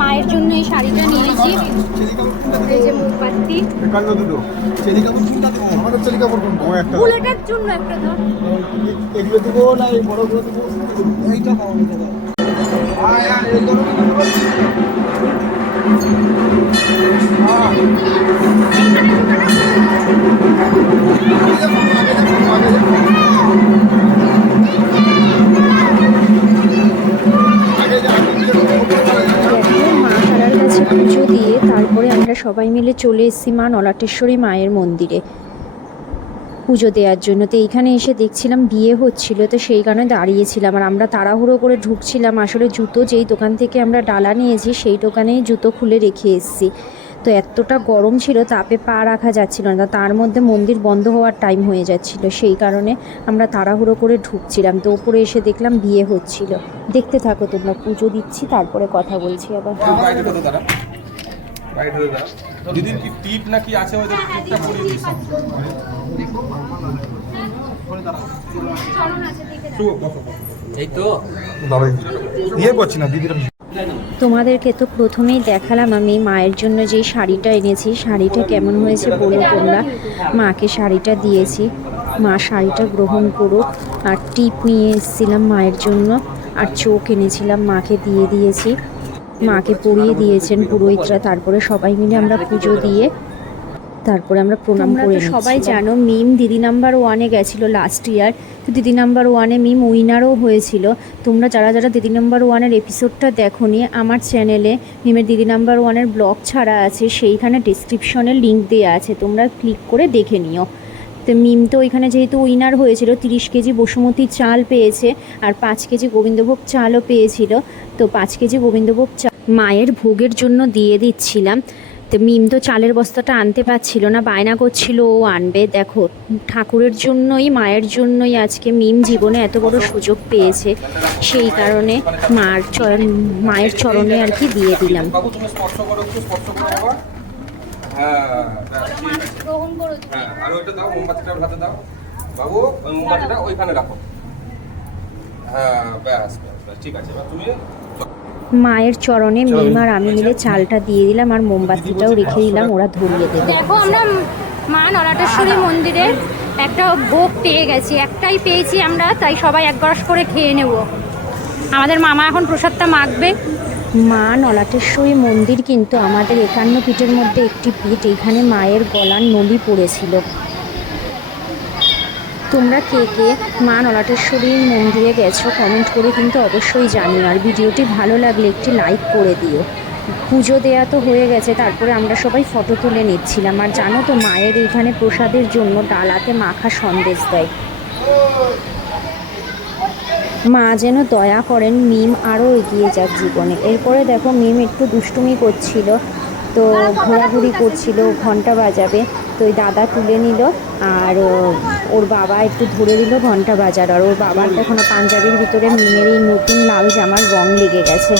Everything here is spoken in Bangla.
মায়ের জন্য এই শাড়িটা নিয়েছি। এই যে একান্ন দুটো। চেলি কাপড় কোনটা দেবো? আমাদের চেলি কাপড় কোনটা? ও একটা বুলেটার জন্য একটা ধর। এগুলো দেবো না এই বড়গুলো দেবো? এইটা যাবে আয় আয় এই দেবো দেখো সবাই মিলে চলে এসেছি মা নলাটেশ্বরী মায়ের মন্দিরে। পুজো দেওয়ার জন্য। তো এইখানে এসে দেখছিলাম বিয়ে হচ্ছিল, তো সেই কারণে দাঁড়িয়েছিলাম। আর আমরা তাড়াহুড়ো করে ঢুকছিলাম। আসলে জুতো যেই দোকান থেকে আমরা ডালা নিয়েছি, সেই দোকানেই জুতো খুলে রেখে এসেছি। তো এতটা গরম ছিল, তাপে পা রাখা যাচ্ছিল না। তার মধ্যে মন্দির বন্ধ হওয়ার টাইম হয়ে যাচ্ছিল। সেই কারণে আমরা তাড়াহুড়ো করে ঢুকছিলাম। তো ওপরে এসে দেখলাম বিয়ে হচ্ছিল। দেখতে থাকো তোমরা, পুজো দিচ্ছি, তারপরে কথা বলছি আবার। দিদির কি টিপ নাকি আছে ওই টিপটা পরিয়ে দিস শুভ বসো বসো ইয়ে করছি না দিদির তোমাদেরকে তো প্রথমেই দেখালাম আমি মায়ের জন্য যেই শাড়িটা এনেছি শাড়িটা কেমন হয়েছে বলো তোমরা। মাকে শাড়িটা দিয়েছি। মা শাড়িটা গ্রহণ করুক। আর টিপ নিয়ে এসেছিলাম মায়ের জন্য। আর চোখ এনেছিলাম মাকে দিয়ে দিয়েছি। মাকে পরিয়ে দিয়েছেন পুরোহিতরা। তারপরে সবাই মিলে আমরা পুজো দিয়ে তারপরে আমরা প্রণাম করে সবাই জানো মিম দিদি নাম্বার ওয়ানে গেছিল লাস্ট ইয়ার তো দিদি নাম্বার ওয়ানে মিম উইনারও হয়েছিল। তোমরা যারা যারা দিদি নাম্বার ওয়ানের এপিসোডটা দেখোনি আমার চ্যানেলে মিমের দিদি নাম্বার ওয়ানের ব্লগ ছাড়া আছে সেইখানে ডিসক্রিপশনে লিঙ্ক দেওয়া আছে। তোমরা ক্লিক করে দেখে নিও। তো মিম তো ওইখানে যেহেতু উইনার হয়েছিল তিরিশ কেজি বসুমতী চাল পেয়েছে আর পাঁচ কেজি গোবিন্দভোগ চালও পেয়েছিল। তো পাঁচ কেজি গোবিন্দভোগ চাল মায়ের ভোগের জন্য দিয়ে দিচ্ছিলাম। তো মিম তো চালের বস্তাটা আনতে পারছিল না বায়না করছিল ও আনবে। দেখো ঠাকুরের জন্যই মায়ের জন্যই আজকে মিম জীবনে এত বড় সুযোগ পেয়েছে। সেই কারণে মার চরণ মায়ের চরণে আর কি দিয়ে দিলাম। হ্যাঁ ব্যাস, ব্যাস ঠিক আছে তুমি মায়ের চরণে মিম আর আমি মিলে চালটা দিয়ে দিলাম আর মোমবাতিটাও রেখে দিলাম ওরা ধরিয়ে দেবে। দেখো আমরা মা নলাটেশ্বরী মন্দিরে একটা ভোগ পেয়ে গেছি একটাই পেয়েছি আমরা তাই সবাই এক গ্রাস করে খেয়ে নেব। আমাদের মামা এখন প্রসাদটা মাখবে। মা নলাটেশ্বরী মন্দির কিন্তু আমাদের একান্ন পীঠের মধ্যে একটি পিঠ এখানে মায়ের গলার নলি পড়েছিল। তোমরা কে কে মা নলাটেশ্বরী মন্দিরে গেছো কমেন্ট করে কিন্তু অবশ্যই জানিও। আর ভিডিওটি ভালো লাগলে একটি লাইক করে দিও। পুজো দেয়া তো হয়ে গেছে, তারপরে আমরা সবাই ফটো তুলে নিচ্ছিলাম। আর জানো তো, মায়ের এইখানে প্রসাদের জন্য ডালাতে মাখা সন্দেশ দেয়। মা যেন দয়া করেন, মিম আরও এগিয়ে যাক জীবনে। এরপরে দেখো, মিম একটু দুষ্টুমি করছিল। তো ঘোরাঘুরি করছিল, ঘণ্টা বাজাবে। তো ওই দাদা তুলে নিল, আর ওর বাবা একটু ধরে দিল ঘণ্টা বাজার। আর ওর বাবার তখন পাঞ্জাবির ভিতরে মিনের এই নতুন লাল জামার রং লেগে গেছে।